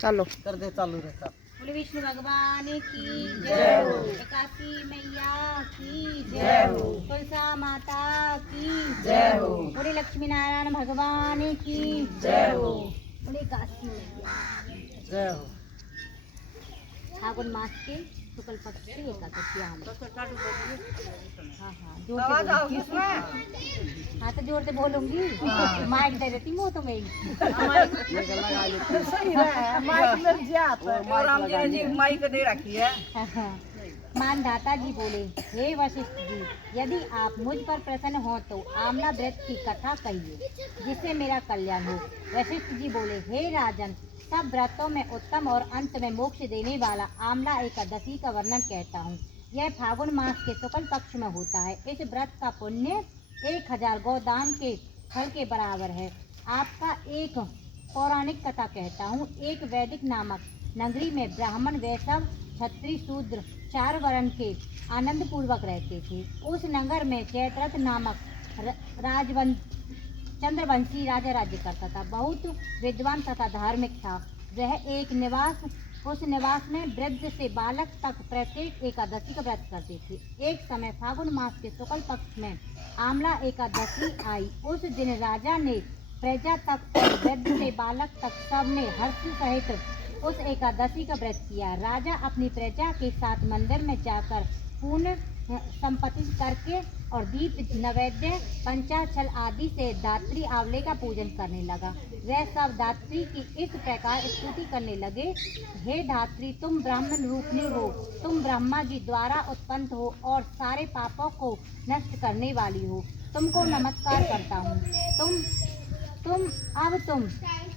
चलो कर दे चालू रहता। बोले विष्णु भगवान की जय हो, एकादशी मैया की जय हो, तुलसा माता की जय हो, बोले लक्ष्मी नारायण भगवान की जय हो, बोले काशी मैया जय हो। फागुन मास के शुक्ल पक्ष की एकादशी हाँ हाँ जोर आवाज से आओगी इसमें? हाँ तो जोर से बोलूंगी। माइक दे देती मुँह तुम्हें सही है, माइक मिल गया तो राम जी ने जी माइक दे रखी है। मानधाता जी बोले, हे वशिष्ठ जी, यदि आप मुझ पर प्रसन्न हो तो आमला व्रत की कथा कहिए जिससे मेरा कल्याण हो। वशिष्ठ जी बोले, हे राजन, सब व्रतों में उत्तम और अंत में मोक्ष देने वाला आमला एकादशी का वर्णन कहता हूँ। यह फागुन मास के शुक्ल पक्ष में होता है। इस व्रत का पुण्य 1000 गोदान के फल के बराबर है। आपका एक पौराणिक कथा कहता हूँ। एक वैदिक नामक नगरी में ब्राह्मण, वैश्य, क्षत्रिय, शूद्र 4 वर्ण के आनंद पूर्वक रहते थे। उस नगर में जयद्रथ नामक राजवंश चंद्रवंशी राजा राज्य करता था। बहुत विद्वान तथा धार्मिक था। वह उस निवास में वृद्ध से बालक तक प्रत्येक एकादशी का व्रत करते थे। एक समय फागुन मास के शुक्ल पक्ष में आमला एकादशी आई। उस दिन राजा ने प्रजा तक और वृद्ध से बालक तक सब ने हर्ष सहित उस एकादशी का व्रत किया। राजा अपनी प्रजा के साथ मंदिर में जाकर पूर्ण संपत्ति करके और दीप, नैवेद्य, पंचाक्षर आदि से धात्री आंवले का पूजन करने लगा। वह सब धात्री की इस प्रकार स्तुति करने लगे, हे धात्री, तुम ब्राह्मण रूपनी हो, तुम ब्रह्मा जी द्वारा उत्पन्न हो और सारे पापों को नष्ट करने वाली हो। तुमको नमस्कार करता हूँ। तुम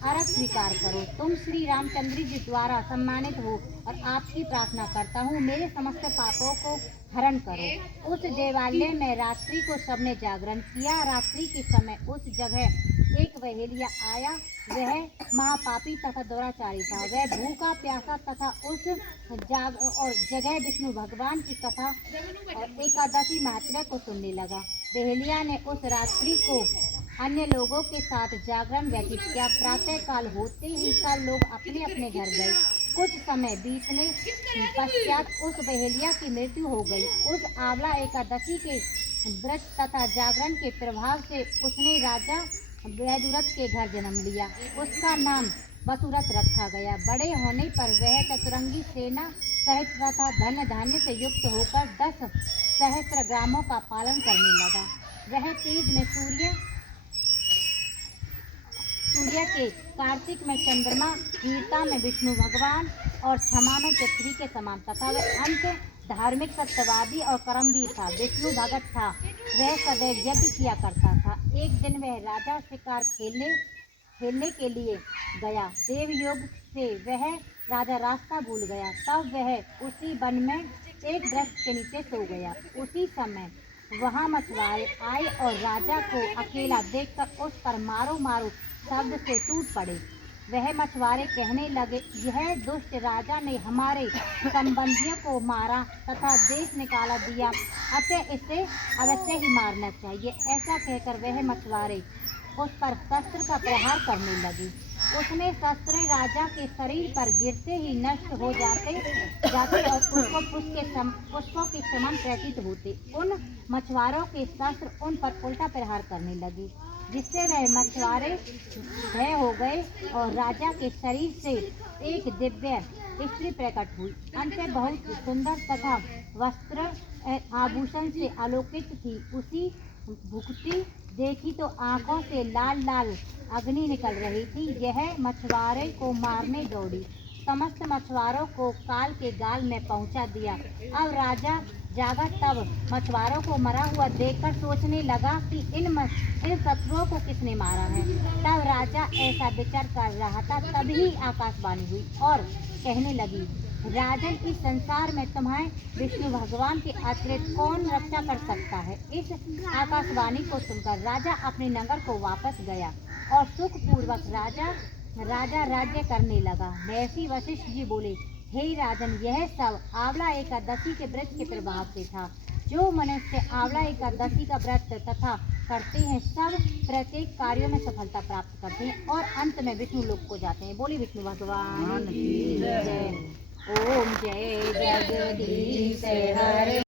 अर्घ स्वीकार करो। तुम श्री रामचंद्र जी द्वारा सम्मानित हो और आपकी प्रार्थना करता हूँ, मेरे समस्त पापों को हरण करो। उस देवालय में रात्रि को सबने जागरण किया। रात्रि के समय उस जगह एक बहेलिया आया। वह महापापी तथा दुराचारी था। वह भूखा प्यासा तथा उस जगह विष्णु भगवान की कथा और एकादशी महात्म्य को सुनने लगा। बहेलिया ने उस रात्रि को अन्य लोगों के साथ जागरण व्यतीत किया। प्रातः काल होते ही सब लोग अपने अपने घर गए। कुछ समय बीतने पश्चात उस बहेलिया की मृत्यु हो गई। उस आंवला एकादशी के व्रत तथा जागरण के प्रभाव से उसने राजा वैदुरथ के घर जन्म लिया। उसका नाम वसुरथ रखा गया। बड़े होने पर वह चतुरंगी सेना सहित तथा धन धान्य से युक्त होकर 10 सहस्त्र ग्रामों का पालन करने लगा। वह तेज में सूर्य के, कार्तिक में चंद्रमा, वीरता में विष्णु भगवान और क्षमा में पृथ्वी के समान तथा वह अंत धार्मिक, सत्यवादी और कर्मवीर था। विष्णु भगत था। वह सदैव यज्ञ किया करता था। एक दिन वह राजा शिकार खेलने के लिए गया। देवयोग से वह राजा रास्ता भूल गया। तब वह उसी वन में एक वृक्ष के नीचे सो गया। उसी समय वहां मछुआरे आए और राजा को अकेला देखकर उस पर मारो मारो शब्द से टूट पड़े। वह मछुआरे कहने लगे, यह दुष्ट राजा ने हमारे संबंधियों को मारा तथा देश निकाला दिया, अतः इसे अवश्य ही मारना चाहिए। ऐसा कहकर वह मछुआरे उस पर शस्त्र का प्रहार करने लगे। उसमें शस्त्र राजा के शरीर पर गिरते ही नष्ट हो जाते और पुष्पों के समान प्रतीत होते। उन मछुआरों के शस्त्र उन पर उल्टा प्रहार करने लगे, जिससे वह मछुआरे भय हो गए और राजा के शरीर से एक दिव्य स्त्री प्रकट हुई। अंत बहुत सुंदर तथा वस्त्र आभूषण से आलोकित थी। उसी भुखती देखी तो आंखों से लाल लाल अग्नि निकल रही थी। यह मछुआरे को मारने दौड़ी। समस्त मछुआरों को काल के गाल में पहुंचा दिया। अब राजा जागा तब मछुआरों को मरा हुआ देखकर सोचने लगा कि इन शत्रुओं को किसने मारा है। तब राजा ऐसा विचार कर रहा था, तभी आकाशवाणी हुई और कहने लगी, राजन, इस संसार में तुम्हें विष्णु भगवान के अतिरिक्त कौन रक्षा कर सकता है। इस आकाशवाणी को सुनकर राजा अपने नगर को वापस गया और सुखपूर्वक राजा राज्य करने लगा। महर्षि वशिष्ठ जी बोले, हे राजन, यह सब आंवला एकादशी के व्रत के प्रभाव से था। जो मनुष्य आंवला एकादशी का व्रत तथा करते हैं सब प्रत्येक कार्यों में सफलता प्राप्त करते हैं और अंत में विष्णु लोक को जाते हैं। बोली विष्णु भगवान की जय। ओम जय जगदीश हरे।